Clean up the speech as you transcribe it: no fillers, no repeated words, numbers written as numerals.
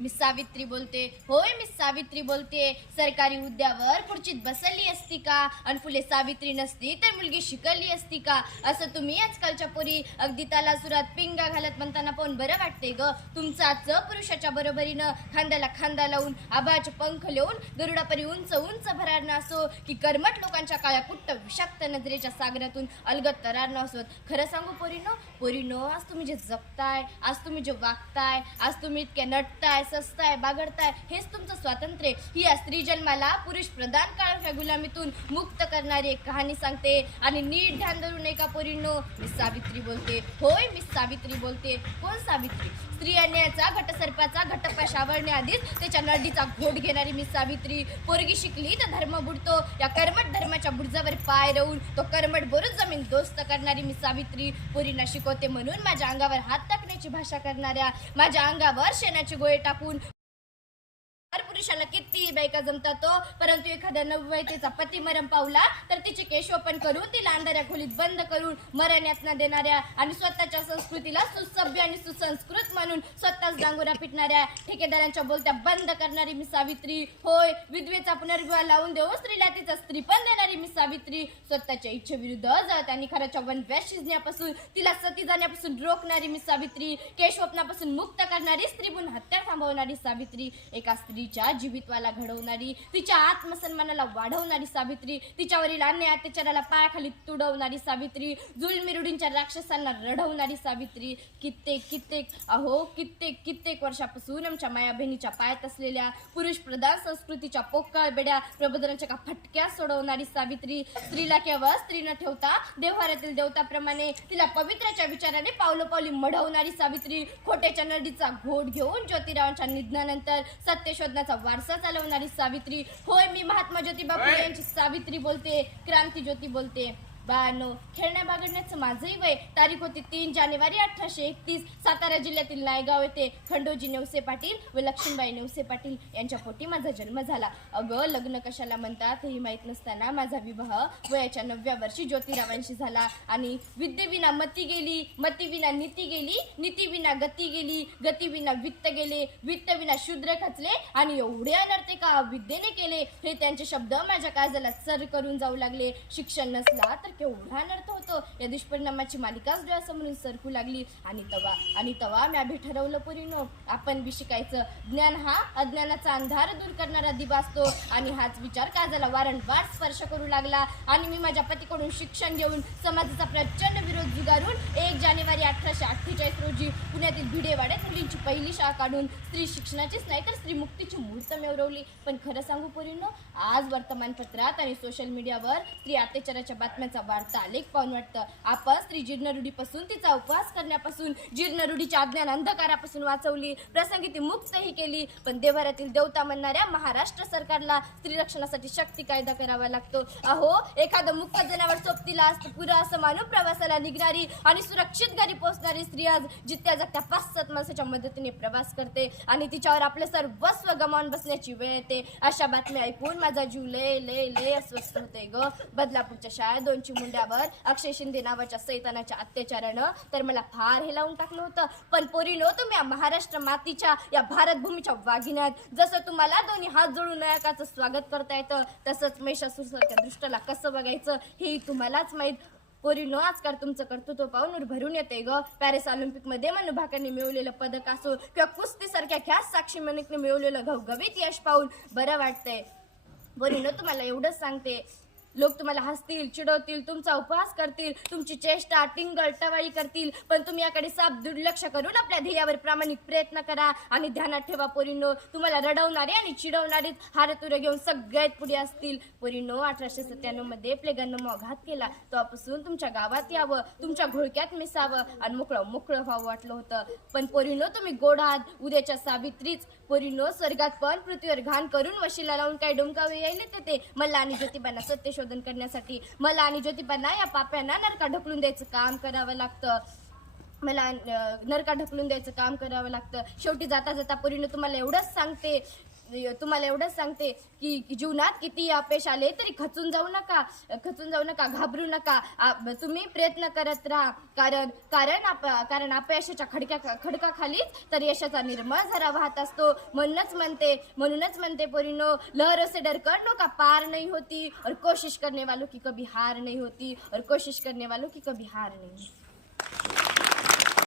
मी सावित्री बोलते. होय, मी सावित्री बोलते. सरकारी हुद्द्यावर खुर्चीत बसली असती का? आणि फुले सावित्री नसती तर मुलगी शिकली असती का? असं तुम्ही आजकालच्या पोरी अगदी ताला सुरात पिंगा घालत म्हणताना पाहून बरं वाटते ग. तुमचाच पुरुषाच्या बरोबरीनं खांद्याला खांदा लावून आभाचे पंख लिहून गरुडापरी उंच उंच भरारणं असो की कर्मट लोकांच्या काळ्या कुट्ट विषाक्त नजरेच्या सागरातून अलगत तरारणं असोत. खरं सांगू पोरीनो, आज तुम्ही जे जगताय, आज तुम्ही जे वागताय, आज तुम्ही इतके नटताय, सजताय, बागडताय, हेच तुमचं स्वातंत्र्य. ही या स्त्री जन्माला पुरुष प्रधान काळाच्या गुलामीतून मुक्त करणारी एक कहाणी सांगते. आणि नीट ध्यान धरून एका पोरींनो, मी सावित्री बोलते. होय, मी सावित्री बोलते. कोण सावित्री? स्त्री अन्यायाचा घटसर्पाचा घटपाश आवडण्याआधीच त्याच्या नडीचा घोट घेणारी मी सावित्री. पोरगी शिकली तर धर्म बुडतो, या कर्मट धर्माच्या बुडजावर पाय राहून तो कर्मट बरोच जमीन दोस्त करणारी मी सावित्री. पोरींना शिकवते म्हणून माझ्या अंगावर हात टाकण्याची भाषा करणाऱ्या, माझ्या अंगावर शेणाचे गोळे टाकून पुरुषाला किती बायका जमतात, परंतु एखाद्या नववयतेचा पती मरण पावला तर तिचे केशोपन करून तिला अंधाऱ्या खोलीत बंद करून मरण यातना देणाऱ्या आणि स्वतःच्या संस्कृतीला सुसभ्य आणि सुसंस्कृत म्हणून स्वतःच डांगोरा पिटणाऱ्या ठेकेदारांच्या बोलत्या बंद करणारी मी सावित्री. होय, विधवेचा पुनर्विवाह लावून देऊन स्त्रीला तिचा स्त्रीपण देणारी मी सावित्री. स्वतःच्या इच्छेविरुद्ध जळत्या निखाराच्या वनव्यास शिजण्यापासून तिला सती जाण्यापासून रोखणारी मी सावित्री. केशवपनापासून मुक्त करणारी, स्त्रीभूण हत्या थांबवणारी सावित्री. एका स्त्रीच्या जीवितवाला घडवणारी, तिच्या आत्मसन्मानाला वाढवणारी सावित्री. तिच्यावरील अन्याय अत्याचाराला पायाखाली तुडवणारी सावित्री. जुलमिरुडींच्या राक्षसांना रडवणारी सावित्री. कित्येक वर्षापासून आमच्या माया बहिणीच्या पायात असलेल्या पुरुष प्रधान संस्कृतीच्या पोकळ बेड्या प्रबोधनाच्या का फटक्या सोडवणारी सावित्री. स्त्रीला केवळ स्त्री न ठेवता देव्हाऱ्यातील देवताप्रमाणे तिला पवित्राच्या विचाराने पावलोपावली मढवणारी सावित्री. खोट्याच्या नडीचा घोट घेऊन ज्योतिरावांच्या निधनानंतर सत्य शोधण्याचा वारसा चालवणारी सावित्री. होय, मी महात्मा ज्योतिबा फुले यांची सावित्री बोलते. क्रांती ज्योती बोलते. बाळांनो, खेळण्या बागडण्याचं माझंही वय. तारीख होती 3 जानेवारी 1831. सातारा जिल्ह्यातील नायगाव येथे खंडोजी नेवसे पाटील व लक्ष्मीबाई नेवसे पाटील यांच्या पोटी माझा जन्म झाला. अगं, लग्न कशाला म्हणतात हेही माहीत नसताना माझा विवाह वयाच्या 9व्या वर्षी ज्योतिरावांशी झाला. आणि विद्येविना मती गेली, मतीविना नीती गेली, नीतीविना गती गेली, गतीविना वित्त गेले, वित्तविना शूद्र खचले आणि एवढे अनर्थे का विद्येने केले. हे त्यांचे शब्द माझ्या काळजाला सर करून जाऊ लागले. शिक्षण नसला तर केवढा अनर्थ होतो या दुष्परिणामाची मालिकाच डोळ्यासमोरून सरकू लागली. आणि तवा मी आधी ठरवलं पोरीनो, आपण बी शिकायचं. ज्ञान हा अज्ञानाचा अंधार दूर करणारा दिवा असतो. आणि हाच विचार काळजाला वारंवार स्पर्श करू लागला. आणि मी माझ्या पतीकडून शिक्षण घेऊन समाजाचा प्रचंड विरोध जुगारून 1 जानेवारी 1848 रोजी पुण्यातील भिडेवाड्यात मुलींची पहिली शाळा काढून स्त्री शिक्षणाचीच नाही तर स्त्री मुक्तीची मूर्त मिळवली. पण खरं सांगू पोरीनो, आज वर्तमानपत्रात आणि सोशल मीडियावर स्त्री अत्याचाराच्या बातम्यांचा वाढता आलेख पाहून वाटतं. आपण स्त्री जीर्णरूढीपासून, तिचा उपवास करण्यापासून, जीर्णरूढीच्या अज्ञान अंधकारापासून वाचवली, प्रसंगी ती मुक्तही केली. पण देव्हाऱ्यातील देवता म्हणणाऱ्या महाराष्ट्र सरकारला स्त्री रक्षणासाठी शक्ती कायदा करावा लागतो. अहो, एखादं मुक्त जनावर सोबतीला असतं पुरं असं मानून प्रवासाला निघणारी आणि सुरक्षित घरी पोहोचणारी स्त्री आज जित्या जगत्या 5-7 माणसाच्या मदतीने प्रवास करते आणि तिच्यावर आपलं सर्वस्व गमावून बसण्याची वेळ येते. अशा बातम्या ऐकून माझा जीव लय अस्वस्थ होते ग. बदलापूरच्या शाळेत 2 चिमुंड्यावर अक्षय शिंदे नावाच्या सैतानाच्या अत्याचारानं तर मला फार हे लावून टाकलं होतं. पण पोरीनो, तुम्ही या महाराष्ट्र मातीच्या, या भारत भूमीच्या वाघिण्यात जसं तुम्हाला दोन्ही हात जोडून नायकाचं स्वागत करता येतं, तसंच महिषासूरसारख्या दृष्टाला कसं बघायचं हे तुम्हालाच माहीत. पोरीनो, आजकाल तुमचं कर्तृत्व पाहून भरून येते ग. पॅरिस ऑलिम्पिक मध्ये मनु भाकरने मिळवलेलं पदक असो किंवा कुस्तीसारख्या ख्यास साक्षी मलिकने मिळवलेलं घवघवीत यश पाहून बरं वाटतंय. पोरीनो, तुम्हाला एवढंच सांगते, लोक तुम्हाला हसतील, चिडवतील, तुमचा उपहास करतील, तुमची चेष्टा टिंगल टवाळी करतील, पण तुम्ही याकडे साफ दुर्लक्ष करून आपल्या ध्येयावर प्रामाणिक प्रयत्न करा. आणि ध्यानात ठेवा पोरींनो, तुम्हाला रडवणारे आणि चिडवणारीच हारतुरे घेऊन सगळ्यात पुढे असतील. पोरींनो, 1897 मध्ये प्लेगानं मौघात केला. तेव्हापासून तुमच्या गावात यावं, तुमच्या घोळक्यात मिसावं आणि मोकळं व्हावं वाटलं होतं. पण पोरींनो, तुम्ही गोड आहात, उद्याच्या सावित्रीच. पोरींनो, स्वर्गात पण पृथ्वीवर घाण करून वशिला लावून काय डोंकावे यायले ते मला आणि ज्योतिबांना सत्य शोधन करण्यासाठी. मला आणि ज्योतिबांना या पाप्यांना नरका ढकलून द्यायचं काम करावं लागतं. शेवटी जाता जाता पोरीनं तुम्हाला एवढंच सांगते, तुम्हाला एवढंच सांगते की जीवनात किती अपयश आले तरी खचून जाऊ नका, घाबरू नका. तुम्ही प्रयत्न करत राहा, कारण अपयशाच्या खडकाखालीच तर यशाचा निर्मळ झरा वाहत असतो. म्हणूनच म्हणते पोरीनो, लहरों से डर कर नो का पार नहीं होती, और कोशिश करने वालों की कभी हार नहीं होती, और कोशिश करने वालों की कभी हार नहीं होती.